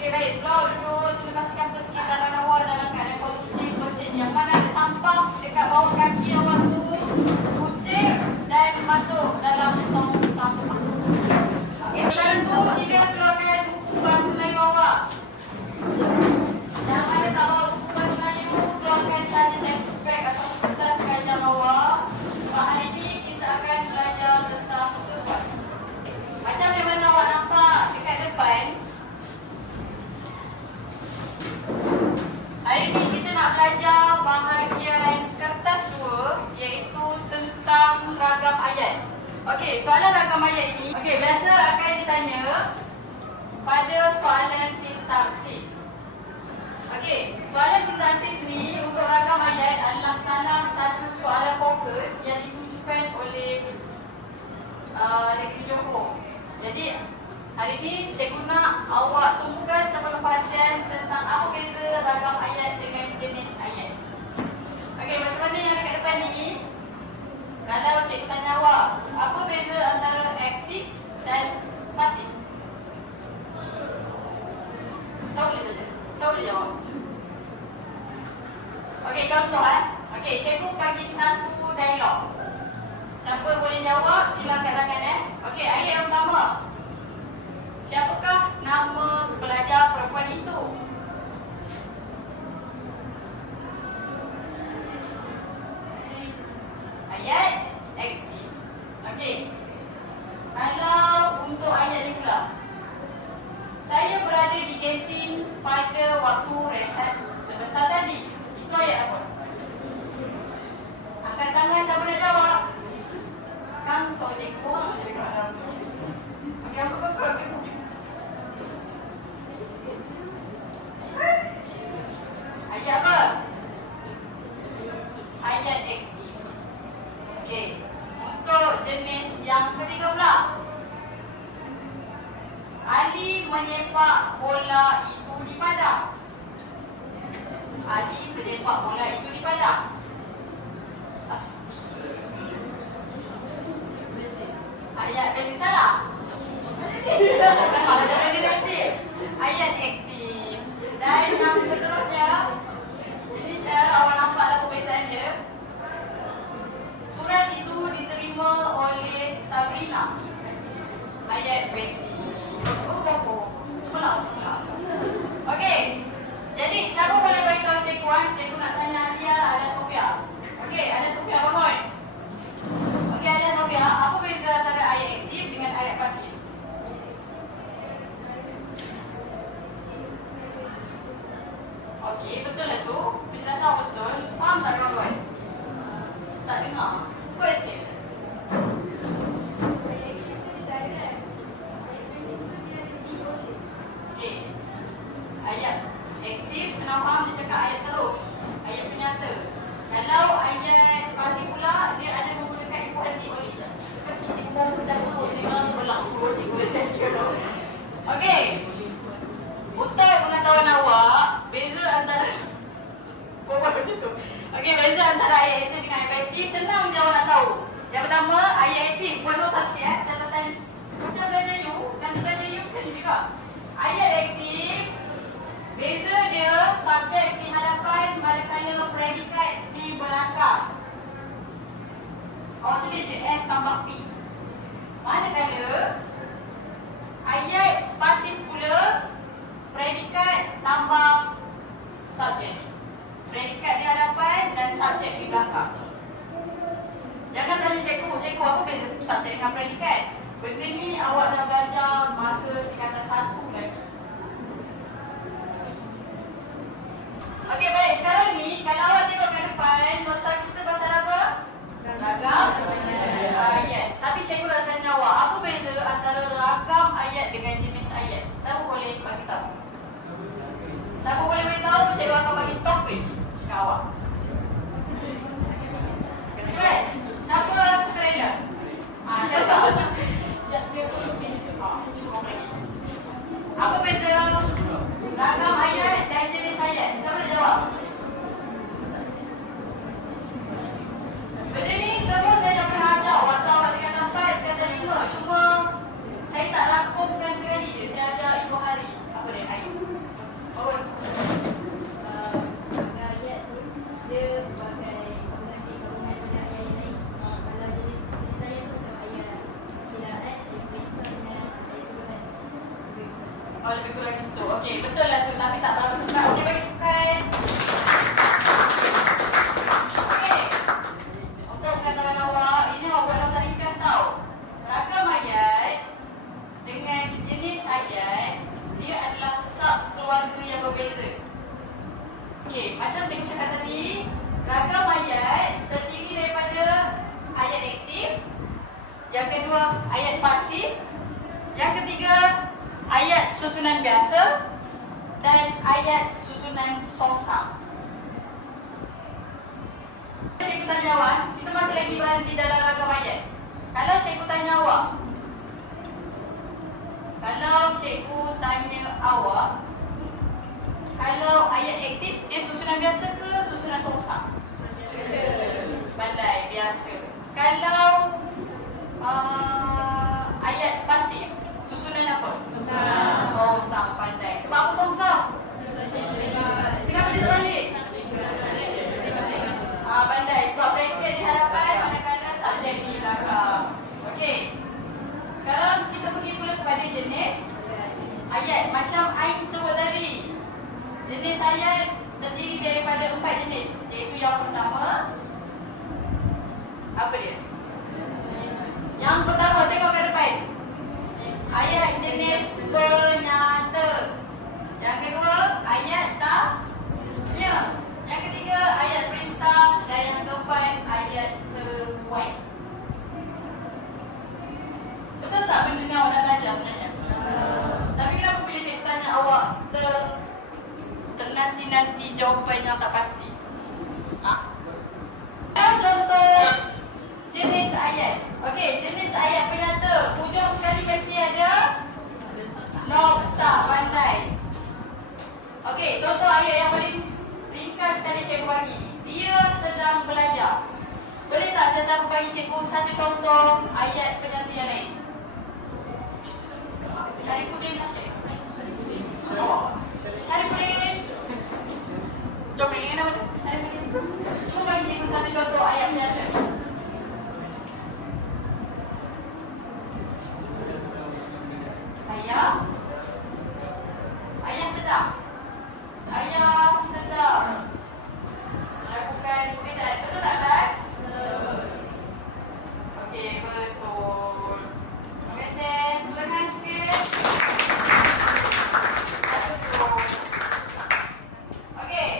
Okey, baik. Floor dulu sudah pastikan persekitaran awal dalam keadaan kondusif, bersih. Yang mana ada sampah dekat bawah kaki awak tu, kutip dan masuk dalam tong sampah. Okey, sekarang tu sila keluarkan buku bahasa Melayu awak. Yang mana tak bawa buku bahasa Melayu, keluarkan saja textbook atau kertas kajian awak. Sebab hari ni kita akan belajar tentang sesuatu. Macam di mana awak nampak dekat depan, hari ni kita nak belajar bahagian kertas 2, iaitu tentang ragam ayat. Okey, soalan ragam ayat ini, okey, biasa akan ditanya pada soalan sintaksis. Okey, soalan sintaksis ni untuk ragam ayat adalah salah satu soalan fokus yang ditujukan oleh Negeri Johor. Jadi hari ni cikgu nak awak tumpukan sepenuh perhatian tentang apa beza ragam ayat dengan jenis ayat. Okey, macam mana yang dekat depan ni? Kalau cikgu tanya awak, apa beza antara aktif dan pasif? Siapa boleh jawab? Okey, contoh Okey, cikgu bagi satu dialog. Siapa boleh jawab, silakan tangan Okey, ayat yang pertama. Siapakah nama pelajar perempuan itu? Ayat aktif. Okey. Kalau untuk ayat ni pula. Saya berada di kantin pada waktu rehat sebentar tadi. Itu ayat apa? Angkat tangan siapa nak jawab? Kang Sodik seorang je dekat dalam tu. Okey, apa kau? Ayat apa? Ayat aktif. Okey. Untuk jenis yang ketiga pula. Ali menyepak bola itu di padang. Ali menyepak bola itu di padang. Ayat basic salah. Bukan kalau jangan dia nanti. Ayat aktif. Dan yang seterusnya, jadi saya harap awak nampaklah perbezaan dia. Surat itu diterima oleh Sabrina. Ayat basic. Semula. Okey. Jadi siapa boleh beritahu cikgu? Cikgu nak tanya Alia, Alia Sofia. Okey, Alia Sofia bangun. Okey, Alia Sofia, apa beza antara ayat aktif dengan ayat pasif? Okey, betul lah tu. Penjelasan betul. Faham tak kawan? Tak dengar. Kuat sikit. Okey. Ayat aktif senang faham, dia cakap ayat terus. Ayat penyata. Kalau ayat pasif pula, dia ada menggunakan input anti oli. Kasi cikgu dah turun dengan belang. Okey. Untuk pengetahuan awak, beza antara macam tu. Okey, beza antara ayat aktif dengan ayat pasif senang je awak nak tahu. Yang pertama, ayat aktif. Buat nota sikit catatan. Macam belajar you, dan belajar you macam ni juga. Ayat aktif, beza dia subjek di hadapan manakala predikat di belakang. Awak tulis je S tambah P. Manakala ayat pasif pula predikat tambah subjek. Predikat di hadapan dan subjek di belakang. Jangan tanya cikgu apa beza subjek dengan predikat? Benda ni awak dah belajar masa tingkatan 1 lagi. Okey, baik. Sekarang ni kalau awak tengok ke depan, nota kita pasal apa? Ragam ayat. Tapi cikgu nak tanya awak, apa beza antara ragam ayat dengan jenis ayat? Siapa boleh bagi tahu? Siapa boleh beritahu? Cikgu akan bagi topik ke awak. Cepat. Siapa sukarela? Siapa? Apa beza ragam ayat dan jenis ayat? Siapa nak jawab? Oh, lebih kurang gitu. Okey, betul lah tu. Tapi tak berapa tepat. Okey, bagi tekan. Okey. Untuk pengetahuan awak, ini awak buat nota ringkas tau. Ragam ayat dengan jenis ayat, dia adalah sub keluarga yang berbeza. Okey, macam cikgu cakap tadi, ragam ayat terdiri daripada ayat aktif, yang kedua ayat pasif, yang ketiga ayat susunan biasa, dan ayat susunan songsam. Cikgu tanya awak, kita masih lagi berada di dalam ragam ayat. Kalau cikgu tanya awak, kalau ayat aktif, dia susunan biasa ke susunan songsam? Pandai, biasa. Kalau ayat pasif, susunan apa? Songsam, pandai. Sebab apa songsam? Kenapa dia terbalik? Pandai. Sebab bracket di hadapan, manakala subjek di belakang. Okey. Sekarang kita pergi pula kepada jenis ayat. Macam Ain sebut tadi, jenis ayat terdiri daripada 4 jenis. Iaitu yang pertama, apa dia? Yang pertama, tengok ke depan. Ayat jenis penyata. Yang kedua, ayat tanya. Yang ketiga, ayat perintah. Dan yang keempat, ayat seruan. Betul tak benda ni awak dah belajar sebenarnya? Tapi kenapa bila cikgu tanya awak ternanti-nanti jawapan yang tak pasti? Contoh jenis ayat. Okey, jenis ayat penyata. Hujung sekali mesti ada nokta, pandai. Okey, contoh ayat yang paling ringkas sekali cikgu bagi. Dia sedang belajar. Boleh tak saya siapa bagi cikgu satu contoh ayat penyata yang lain? Syarifudin Nasir. Syarifudin. Jom ini nama dia. Syarifudin. Cuba bagi cikgu satu contoh ayat penyata. Ayah sedang. Ayah sedang melakukan pekerjaan. Betul tak, Bas? Betul. Okey, betul. Terima kasih. Lengan sikit. Betul. Okey,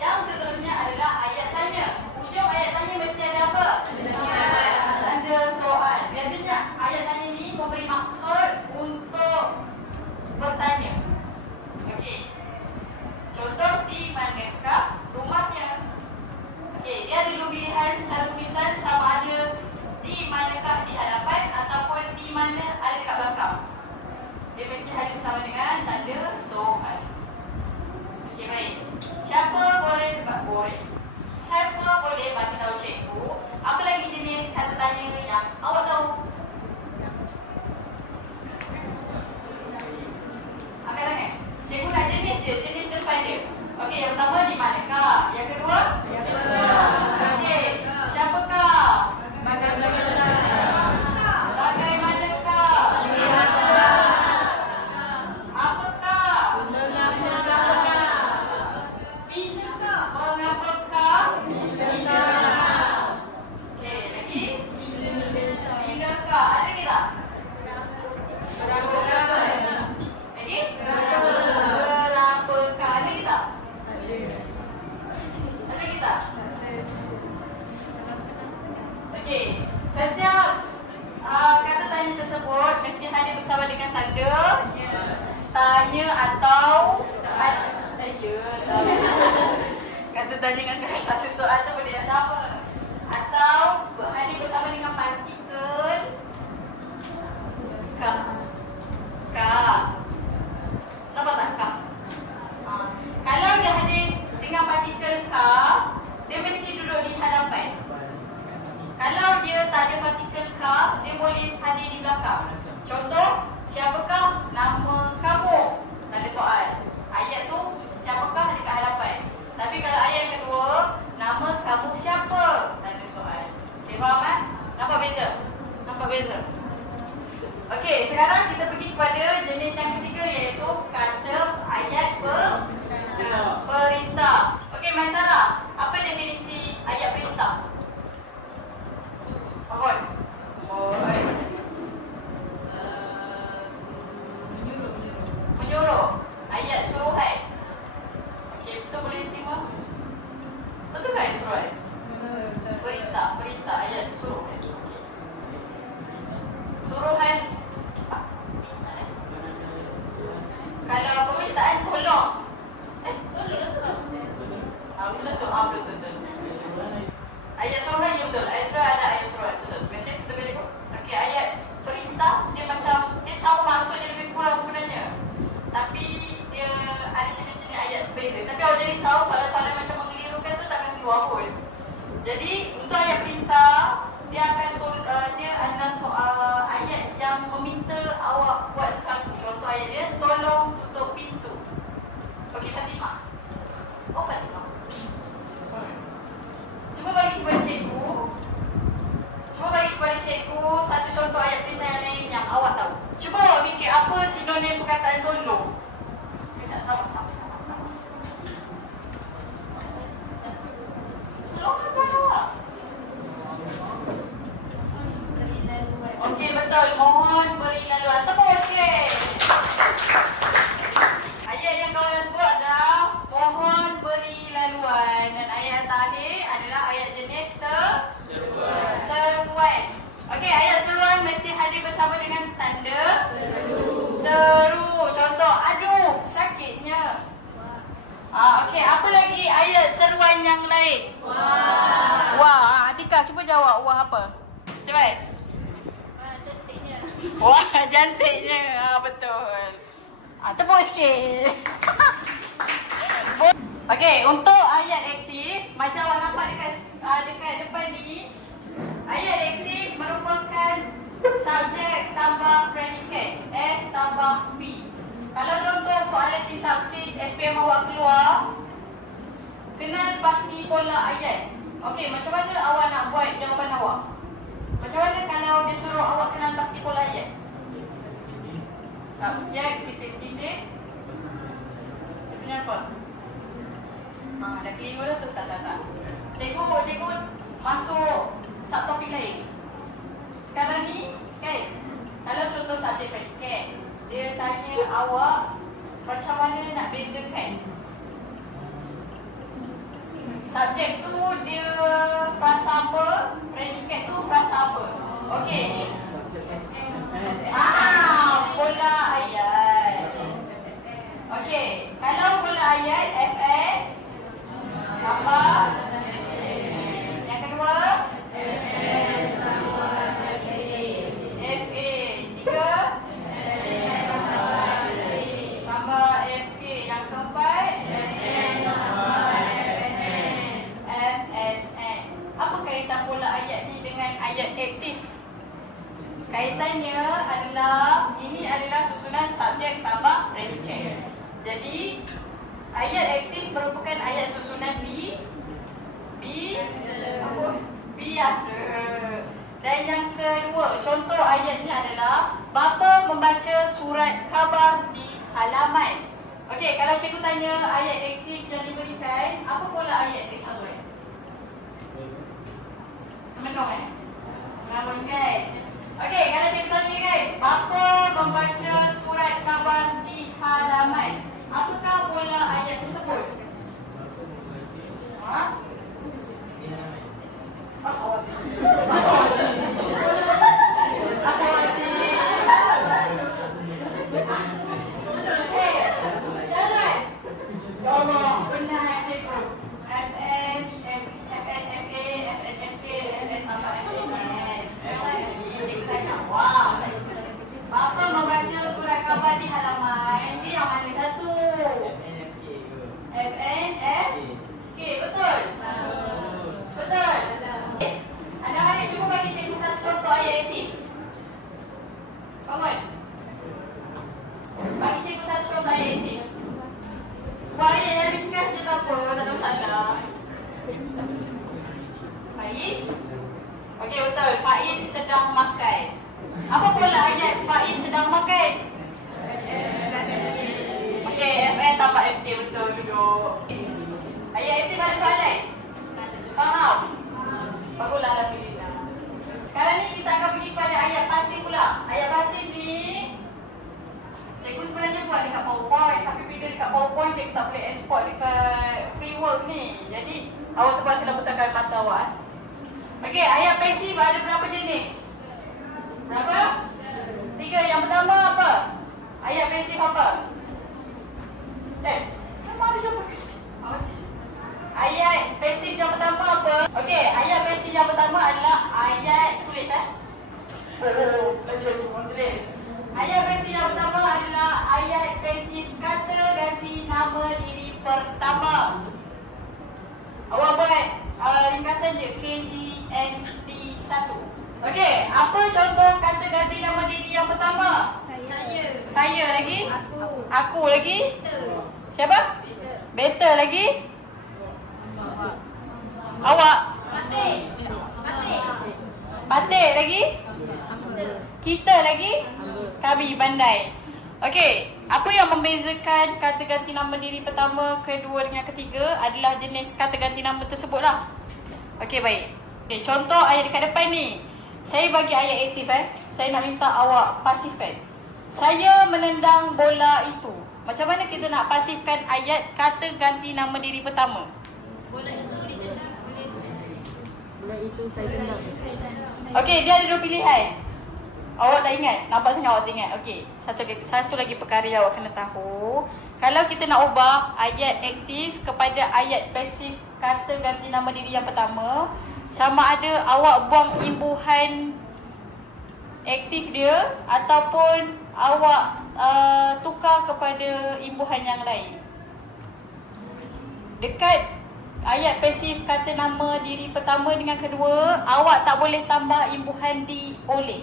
yang seterusnya adalah ayat tanya. Hujung ayat tanya mesti ada apa? Tanda soal. Biasanya ayat tanya ni memberi maksud untuk bertanya. Okey. Contoh, di manakah rumahnya? Okey, dia ada dua pilihan cara tulisan, sama ada di manakah di hadapan ataupun di mana ada dekat belakang. Dia mesti ada bersama dengan tanda soal. Okey, baik. Siapa boleh bagi tahu cikgu apa lagi jenis kata tanya yang awak tahu? Angkat tangan. Cikgu nak jenis dia, jenis depan dia. Okey, yang pertama di manakah? Yang kedua? Okey, siapakah? Bagaimanakah? Apakah? Mengapakah? Okey, lagi? Bilakah? Ada ke tak? Lagi? Berapakah? Ada ke tak? Ada ke tak? Okey, setiap kata tanya tersebut mesti ada bersama dengan tanda tanya atau kata tanya dengan satu soal tu benda yang sama, atau ada bersama dengan partikel ka. Nampak tak ka? Kalau dah ada dengan partikel ka, dia mesti duduk di hadapan. Kalau dia tak ada partikel ka, dia boleh hadir di belakang. Contoh, siapakah nama kamu? Tanda soal. Ayat tu, siapakah dekat hadapan. Tapi kalau ayat kedua, nama kamu siapa? Tanda soal. Okay, faham kan? Nampak beza? Nampak beza? Okey, sekarang kita pergi kepada jenis yang ketiga, iaitu tak? Perintah ayat suruh. Suruhan. Kalau permintaan tolong. Betul. Ayat suruhan ya betul. Ayat suruhan ada ayat suruhan. Betul. Biasanya betul ke cikgu? Okey, ayat perintah dia macam dia sama maksudnya lebih kurang sebenarnya. Tapi dia ada jenis-jenis ayat berbeza. Tapi kalau jadi soalan-soalan macam mengelirukan tu takkan keluar pun. Jadi untuk ayat perintah dia akan dia adalah soal ayat yang meminta awak buat sesuatu. Contoh ayat dia tolong tutup pintu. Okey, Fatimah. Oh, Fatimah. Cuba bagi kepada cikgu satu contoh ayat perintah yang lain yang awak tahu. Cuba fikir apa sinonim perkataan tolong. Sama. Tolong apa awak? Okey, betul. Mohon beri laluan. Tepuk sikit. Ayat yang kawan sebut adalah mohon beri laluan. Dan ayat terakhir adalah ayat jenis seruan. Okey, ayat seruan mesti hadir bersama dengan tanda seru. Contoh, aduh, sakitnya. Okey, apa lagi ayat seruan yang lain? Wah, Atika cuba jawab. Wah apa? Cepat. Wah, cantiknya. Betul. Tepuk sikit. Okey, untuk ayat aktif, macam awak nampak dekat depan ni, ayat aktif merupakan subjek tambah predikat, S tambah P. Kalau contoh soalan sintaksis SPM awak keluar, kenal pasti pola ayat. Okey, macam mana awak nak buat jawapan awak? Macam mana kalau dia suruh awak kenal pasti pola ayat? Subjek titik tindik. Dia punya apa? Dah keliru dah tu? Tak. Cikgu masuk subtopik lain. Sekarang ni, kan? Kalau contoh subjek predikat, dia tanya awak macam mana nak bezakan. Subjek tu dia frasa apa, predikat tu frasa apa. Okey. Pola ayat. Okey, kalau pola ayat FN tambah yang kedua FA 3 tambah FK yang keempat FSN. Apa kaitan pola ayat ni dengan ayat aktif? Kaitannya adalah ini adalah susunan subjek tambah predikat. Jadi ayat aktif merupakan ayat susunan biasa. Dan yang kedua, contoh ayatnya adalah bapa membaca surat khabar di halaman. Okey, kalau cikgu tanya ayat aktif yang diberikan, apa pola ayat dia contohnya? Menung Mengamun kan? Okey, kalau cikgu tanya kan, bapa membaca surat khabar di halaman, apakah pola ayat tersebut? Jalan. Tolong benar cikgu. FN, FNMA, FNMK, FN tambah FNN. Sekarang ni cikgu tanya, wah, bapa membaca surat khabar di halaman, dia yang mana satu? FNMK, betul? Betul. Anak-anak cuba bagi cikgu satu contoh ayat aktif. Bangun. Bagi cikgu satu contoh ayat aktif. Buat ayat yang ringkas je tak apa, tak ada masalah. Faiz? Okey, betul. Faiz sedang makan. Apa pola ayat Faiz sedang makan? Okey, FN tambah FK, betul, duduk. Ayat aktif ada soalan? Faham? Baguslah, alhamdulillah. Sekarang ni kita akan pergi kepada ayat pasif pula. Ayat pasif ni cikgu sebenarnya buat dekat PowerPoint, tapi bila dekat PowerPoint cikgu tak boleh export dekat free work ni. Jadi awak terpaksa besarkan mata awak. Okey, pasif ada berapa jenis? Berapa? 3. Yang pertama apa? Ayat pasif apa? Kenapa ada jawab? Ayat pasif yang pertama apa? Okey, ayat pasif yang pertama adalah ayat tulis tulis. Ayat pasif yang pertama adalah ayat pasif kata ganti nama diri pertama. Awak buat ringkasan je KGND1. Okey, apa contoh kata ganti nama diri yang pertama? Saya lagi? Aku lagi? Siapa? Better lagi? Awak? Batik lagi? Kita lagi? Kami pandai. Okey, apa yang membezakan kata ganti nama diri pertama, kedua dengan ketiga adalah jenis kata ganti nama tersebutlah. Okey, baik. Okey, contoh ayat dekat depan ni. Saya bagi ayat aktif Saya nak minta awak pasifkan. Saya menendang bola itu. Macam mana kita nak pasifkan ayat kata ganti nama diri pertama? Bola itu ditendang. Bola itu saya tendang. Okey, dia ada 2 pilihan. Awak tak ingat? Nampak sangat awak tak ingat. Okey, satu lagi perkara yang awak kena tahu. Kalau kita nak ubah ayat aktif kepada ayat pasif kata ganti nama diri yang pertama, sama ada awak buang imbuhan aktif dia ataupun awak tukar kepada imbuhan yang lain. Dekat ayat pasif kata nama diri pertama dengan kedua, awak tak boleh tambah imbuhan di oleh.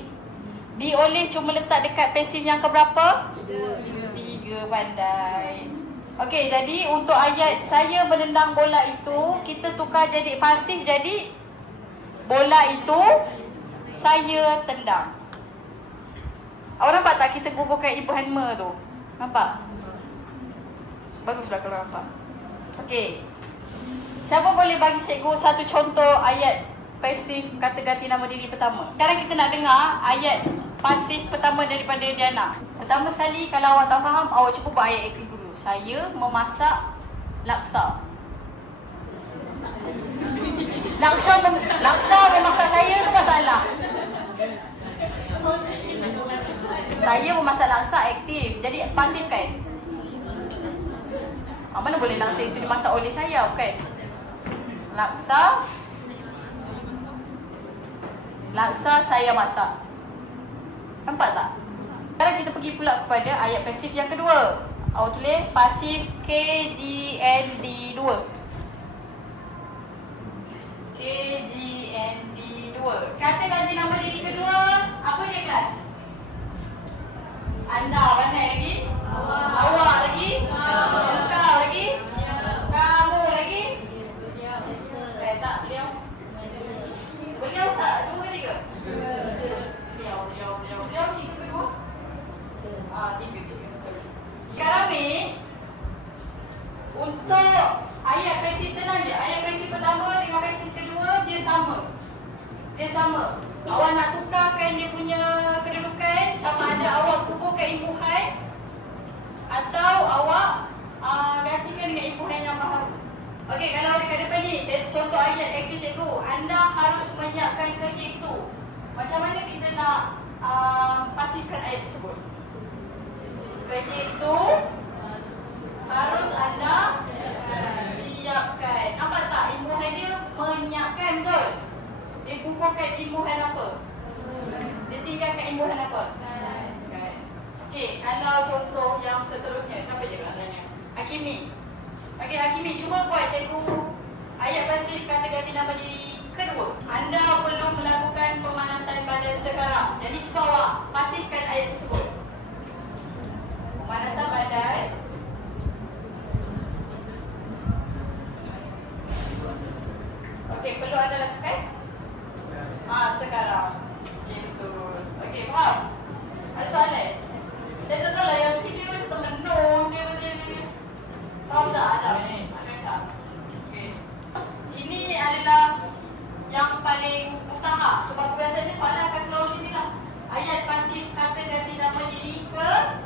Di oleh cuma letak dekat pasif yang keberapa? 3, pandai. Okey, jadi untuk ayat saya menendang bola itu, kita tukar jadi pasif jadi bola itu saya tendang. Awak nampak tak kita gugurkan imbuhan me tu? Nampak? Baguslah kalau nampak. Okey. Siapa boleh bagi cikgu satu contoh ayat pasif kata ganti nama diri pertama? Sekarang kita nak dengar ayat pasif pertama daripada Diana. Pertama sekali, kalau awak tak faham, awak cuba buat ayat aktif dulu. Saya memasak laksa. Laksa memasak saya tu masalah. Saya memasak laksa aktif. Jadi pasif kan? Mana boleh laksa itu dimasak oleh saya, bukan? Laksa saya masak. Nampak tak? Sekarang kita pergi pula kepada ayat pasif yang kedua. Awak tulis pasif KGND2. KGND2. Kata ganti nama diri kedua, apa dia kelas? Anda pandai lagi? Awak lagi? Engkau lagi? Kamu lagi? Tak, beliau. Beliau 2 ke 3? Beliau 3 ke 2? 3. Sekarang ni, untuk ayat pasif senang je. Ayat pasif pertama dengan pasif kedua, dia sama. Awak nak tukarkan dia punya kedudukan, sama ada awak gugurkan imbuhan atau awak gantikan dengan imbuhan yang baru. Okey, kalau dekat depan ni, contoh ayat aktif cikgu, anda harus menyiapkan kerja itu. Macam mana kita nak pasifkan ayat tersebut? Kerja itu harus anda siapkan. Nampak tak imbuhan dia menyiapkan, betul? Dia gugurkan imbuhan apa? Dia tinggalkan imbuhan apa? Okey, kalau contoh yang seterusnya, siapa je nak tanya? Hakimi. Okey, Hakimi, cuba buat cikgu ayat pasif kata ganti nama diri kedua. Anda perlu melakukan pemanasan badan sekarang. Jadi cuba awak pasifkan ayat tersebut. Pemanasan badan. Okey, perlu anda lakukan? Sekarang. Okey, betul. Okey, faham? Ada soalan? Saya tak tahu lah yang sini mesti menung dia macam ni. Faham tak? Ada tak? Okey. Ini adalah yang paling mustahak. Sebab biasanya soalan akan keluar sini lah. Ayat pasif kata ganti nama diri ketiga.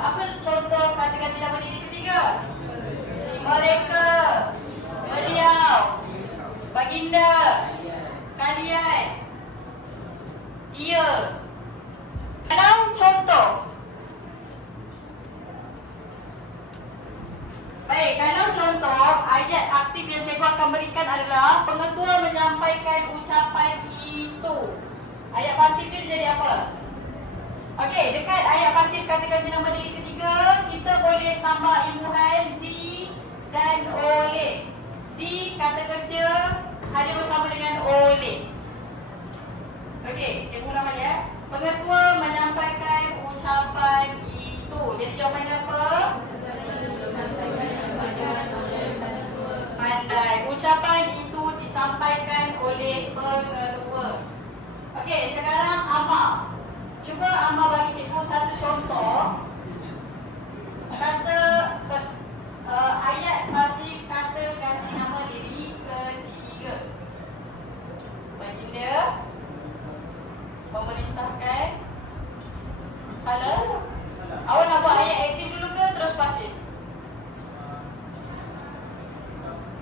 Apa contoh kata ganti nama diri ketiga? Mereka, beliau, baginda, sekalian. Ya. Kalau contoh. Baik, kalau contoh ayat aktif yang cikgu akan berikan adalah pengetua menyampaikan ucapan itu. Ayat pasif dia jadi apa? Okey, dekat ayat pasif kata ganti nama diri ketiga, kita boleh tambah imbuhan di dan oleh. Di kata kerja ada bersama dengan oleh. Okey, cikgu ulang balik ya. Pengetua menyampaikan ucapan itu. Jadi jawapannya apa? Pandai. Ucapan itu disampaikan oleh pengetua. Okey, sekarang amal. Cuba amal bagi cikgu satu contoh. Kata ayat pasif kata ganti nama diri ketiga. Baginda memerintahkan. Salah. Awak nak buat ayat aktif dulu ke terus pasif?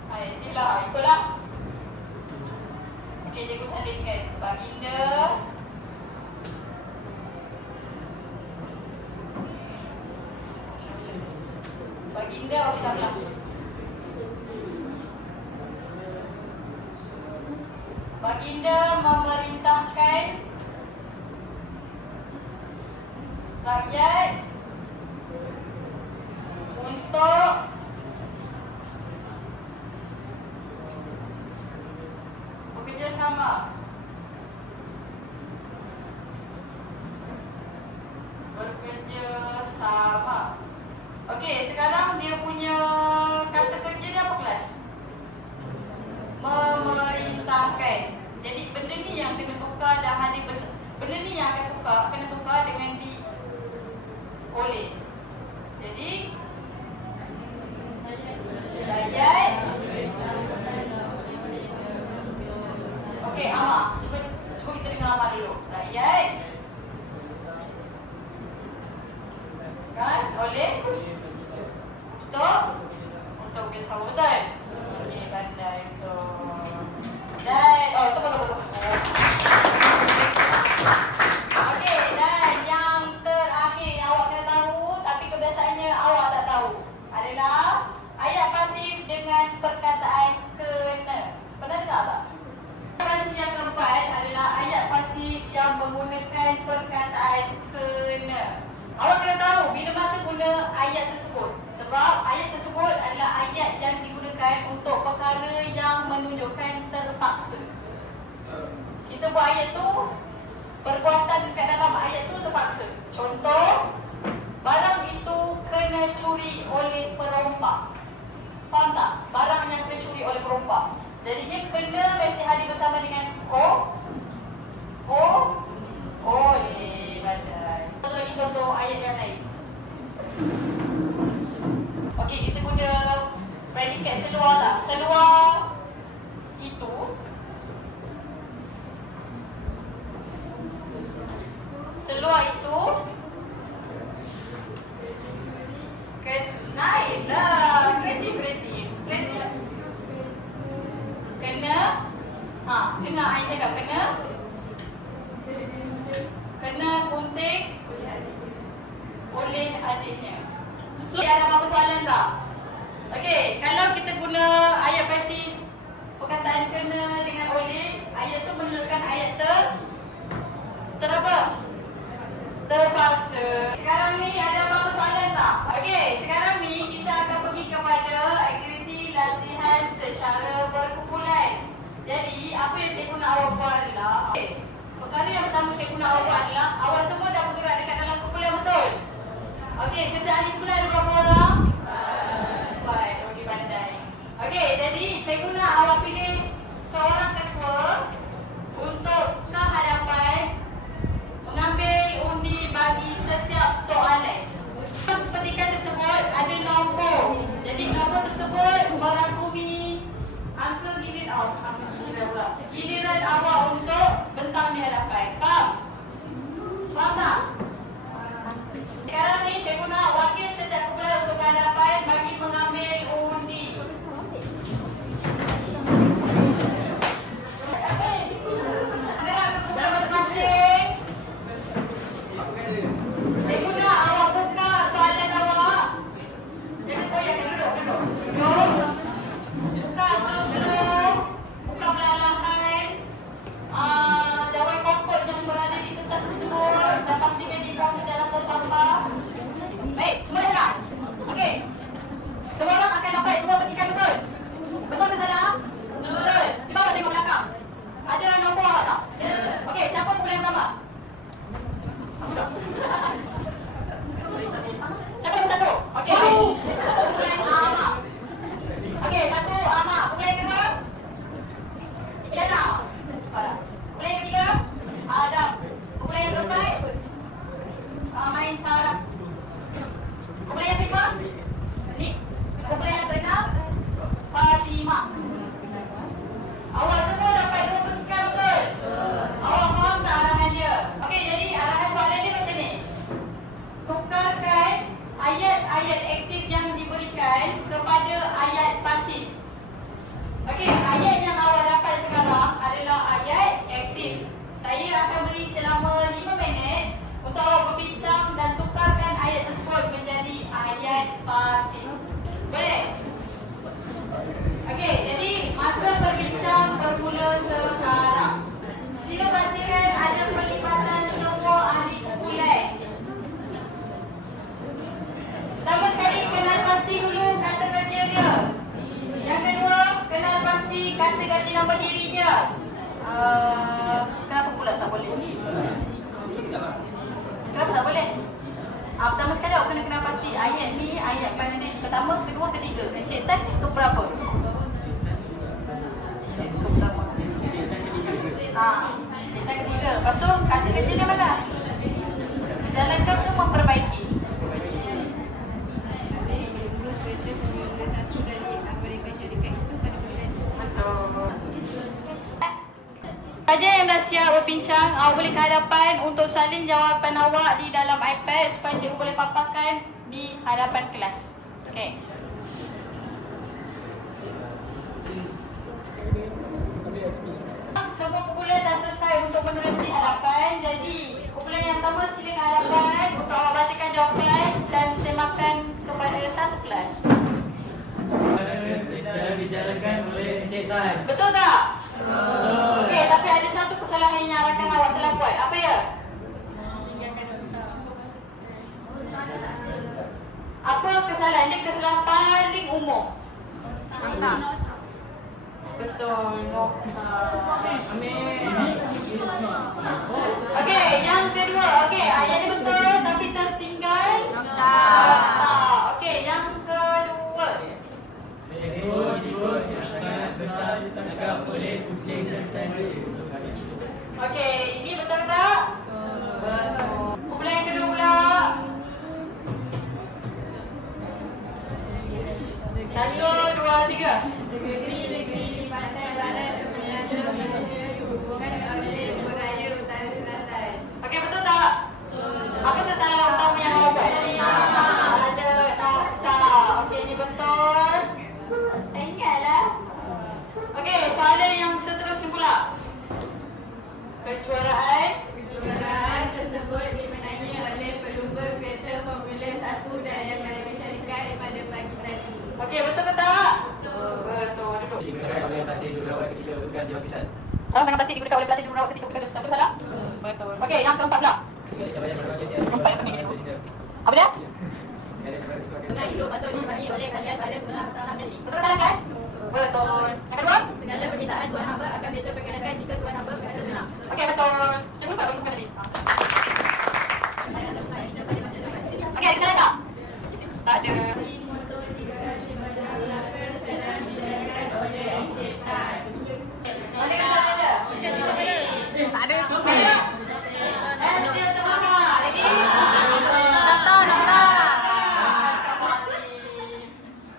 Aktif lah, ikutlah. Okey, cikgu salingkan. Baginda Baginda Baginda memerintahkan rakyat untuk bekerjasama. Bekerjasama. Okey, sekarang dia punya kata kerja dia apa kelas? Memerintahkan. Jadi benda ni yang kena tukar dah ada benda ni yang akan kena tukar dengan di oleh. Jadi rakyat. Okey, amak. Cuba kita dengar amak dulu. Rakyat kan oleh untuk bersama betul. Okey, pandai betul. Dan betul. Okey, dan yang terakhir yang awak kena tahu tapi kebiasaannya awak tak tahu adalah ayat pasif dengan perkataan kena. Pernah dengar tak? Pasif yang keempat adalah ayat pasif yang menggunakan perkataan kena. Awak kena tahu bila masa guna ayat tersebut. Sebab ayat tersebut adalah ayat yang digunakan untuk perkara yang menunjukkan terpaksa. Kita buat ayat tu, perbuatan dekat dalam ayat tu terpaksa. Contoh, barang itu kena curi oleh perompak. Faham tak? Barang yang kena curi oleh perompak. Jadinya kena mesti hadir bersama dengan oleh. Pandai. Satu lagi contoh ayat yang lain. Okey, kita guna predikat seluar lah. Seluar itu naik lah. Kreatif. Kena dengar ayat cakap kena gunting oleh adiknya. So, ada apa-apa soalan tak? Okey, kalau kita guna ayat pasif perkataan kena dengan oleh, ayat tu menunjukkan ayat terapa? Terpaksa. Sekarang ni ada apa-apa soalan tak? Okey, sekarang ni kita akan pergi kepada aktiviti latihan secara berkumpulan. Jadi, apa yang cikgu nak awak buat adalah perkara yang pertama cikgu nak awak buat adalah awak semua dah bergerak dekat dalam kumpulan, betul? Okey, serta ahli kumpulan ada berapa orang? 4. Okey, pandai. Okey, jadi cikgu nak awak pilih seorang ketua untuk ke hadapan mengambil undi bagi setiap soalan. Petikan tersebut ada nombor. Jadi nombor tersebut merangkumi angka giliran awak untuk bentang di hadapan. Faham? Faham tak? Sekarang ni cikgu nak wakil setiap kumpulan untuk ke hadapan bagi mengambil undi. Cerita ketiga. Lepas tu kata kerja dia mana? Menjalankan tu memperbaiki. Betul. Saja yang dah siap berbincang, awak boleh ke hadapan untuk salin jawapan awak di dalam iPad supaya cikgu boleh paparkan di hadapan kelas. Okey. Semua kumpulan dah selesai untuk menulis di hadapan. Jadi, kumpulan yang pertama sila ke hadapan untuk awak bacakan jawapan dan semakan kepada satu kelas. Sedang dijalankan oleh Encik Tan. Betul tak? Okey, tapi ada satu kesalahan yang rakan awak telah buat. Apa dia? Apa kesalahan? Dia kesalahan paling umum. Nokta. Betul, nokta. Okey, yang kedua. Okey, ayat ni betul tapi tertinggal Nokta. nokta. Okey, yang kedua. Tikus yang sangat besar ditangkap oleh kucing dan tanduk. Okey, ini betul tak? Betul. Kumpulan yang kedua pula. 1, 2, 3. Negeri-negeri di pantai barat semenanjung Malaysia dihubungkan oleh Raya Utara Selatan. Okey, betul tak? Apa kesalahan utama yang awak buat? Ada nokta. Okey, ini betul. Ingatlah. Okey, soalan yang seterusnya pula. Kejuaraan. Kejuaraan tersebut dimenangi oleh pelumba kereta Formula 1 dan yang Malaysia Syarikat pada pagi tadi. Okey, betul ke tak? Betul. Duduk. Digunakan oleh pelatih jururawat ketika bertugas di hospital. Sama dengan plastik digunakan oleh pelatih jururawat ketika bertugas. Betul salah? Betul. Okey, yang keempat pula. Apa dia? Bunga itu patut dibagi oleh kalian pada sebelah petang nanti. Betul ke salah, guys? Betul. Yang kedua? Segala permintaan Tuan Hamba akan kita perkenakan jika Tuan Hamba berkata senang. Okey, betul. Cuba buat bagi tadi. Okey, ada salah tak? Tak ada. Motor 3 Simadang Melaka sedang dijalankan oleh Encik Tan. Ada ke tak ada? Tak ada. Dia termasuk. Lagi? Nokta.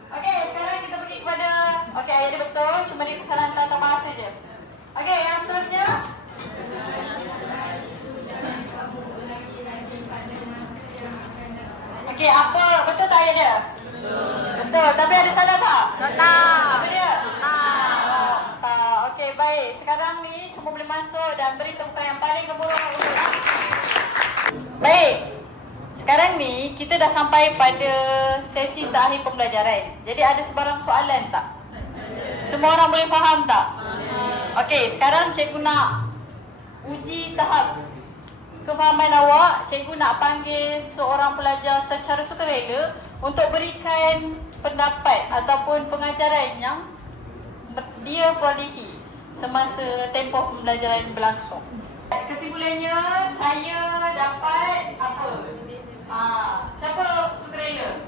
Okey, sekarang kita pergi kepada. Okey, ayat dia betul. Cuma dia kesalahan tata bahasa je. Okey, yang seterusnya. Okey, apa? Betul tak ayat dia? Betul. Tapi ada salah tak? Nokta. Apa dia? Nokta. Okey, baik. Sekarang ni semua boleh masuk dan beri tepukan yang paling gemuruh untuk baik. Sekarang ni kita dah sampai pada sesi terakhir pembelajaran. Jadi ada sebarang soalan tak? Semua orang boleh faham tak? Okey, sekarang cikgu nak uji tahap kefahaman awak. Cikgu nak panggil seorang pelajar secara sukarela untuk berikan pendapat ataupun pengajaran yang dia bolehi semasa tempoh pembelajaran berlangsung. Kesimpulannya, saya dapat apa? Siapa sukarela?